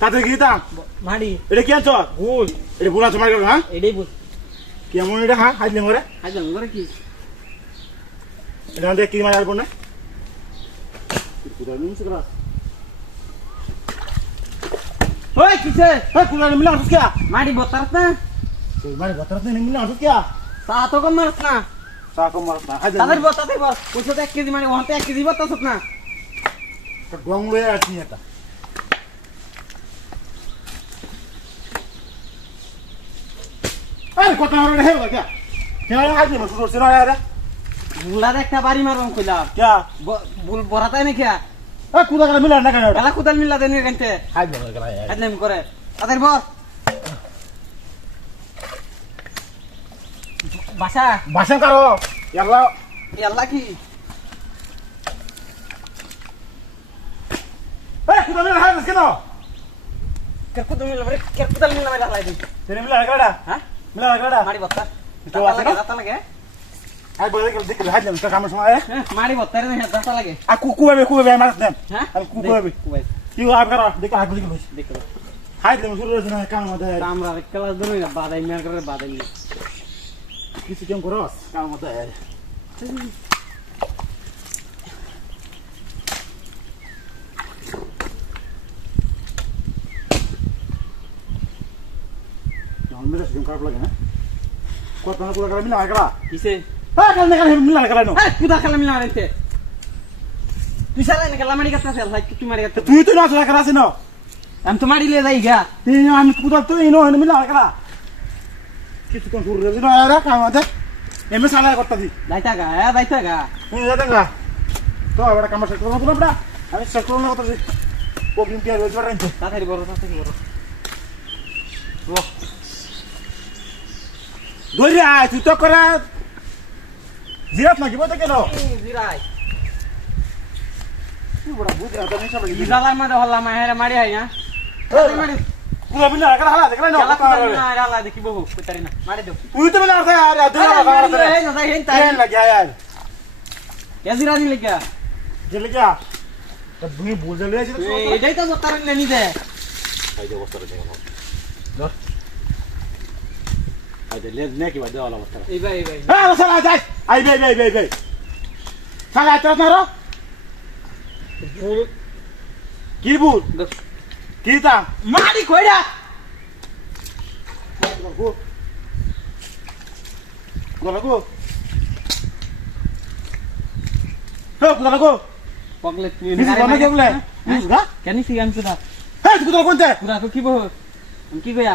তাতে কি দাম মাড়ি এটা কি আনছ? ভুল। এটা হ্যাঁ? এটাই ভুল। কেমন এটা হ্যাঁ? হাইলে মরে আজ করে কি এটা আমাদের কি মারা আসব না কুদার নিমিশে করা ওই কিসে হ্যাঁ কুদার কিয়া? মাড়ি বতারত না? বতরাতে মিলা আসুস কিয়া? তা তো কম মারস না। না হাইলে তাদের বতাতে বল কইছো এক কেজি মানে ওহাতে এক কেজি বতাছত না। গং লয়ে আছি এটা আরে কত মারা হে কিয়া কেন হাইলে মারছ করছ না আরে বুলার একটা বাড়ি মারবাম কইলাম কিয়া বুল বরাতাই নাকি এ কুদা করে মিলা না কেন গলা কুদাল মিল্লা দেনি কানতে হাইলে মরে গেল আদলেম করে তাদের বস বাসা ভাষণ কারও ইয়াল্লা আল্লাহ কি এ কুদা মিলা হাইলে কেন? কের কুদাল মিল্লা মানে কের কুদাল মিল্লা মানে লাই দি তেরে মিলা গড়া হ্যাঁ মিলা গড়া মাড়ি বত্তা কেউ আছে না? দাতা লাগে। আই বলে গেল দেখলে হাইলে তো কাম সময় হ্যাঁ মাড়ি বত্তারে না দাতা লাগে। আ কুকু হবে কুকু হবে মারছ দেন হ্যাঁ কুকু হবে কুবাই। কি আব করা দেখো হাইলে গেল দেখো হাইলে শুরু হইছে না কাম মধ্যে আমরা কেলা ধরে বাদাই মেয়ার করে বাদাই নি। কিছু কেম করস কাম মধ্যে মেরে সিস্টেম খারাপ লাগে না? কত না পুরো মিলা গড়া কিসে হ্যাঁ কাল না কাল মিলা গড়া নো এই কুদা খেলা মিলা মারিতে তুই সালা না খেলা মারি কাটতা সেল ভাই তুই মারি কাটতা তুই তো না চলা গড়া আছে না? আমি তো মারি লে যাই গা। তুই আমি কুদা তুই নো মিলা গড়া কিছু কেম শুরু হইছে না? আরে কাম মধ্যে এমে সালা করতে দি দাইতা গা হ্যাঁ দাইতা গা তুমি যাতে গা তো আবার কাম শেষ করব না আমি শেষ করব না কথা প্রবলেম কি হইছে বড়া তাড়াতাড়ি বড় তাড়াতাড়ি বড় দৌড়ি আয় তুই তো করে জিরাত নাকি? বলতে কেন? জিরাই তুই। কে নি নে না ভুল কি তা মারি কইরা গো গো গো হ্যাঁ গো গো পগলেট কিছু বনা কেবলে নিস গা কেন সিগাম সুদা হ্যাঁ তুই তো কোনতে পুরা তো কি বহু কি কইয়া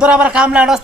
তোরা আবার কাম লাড়স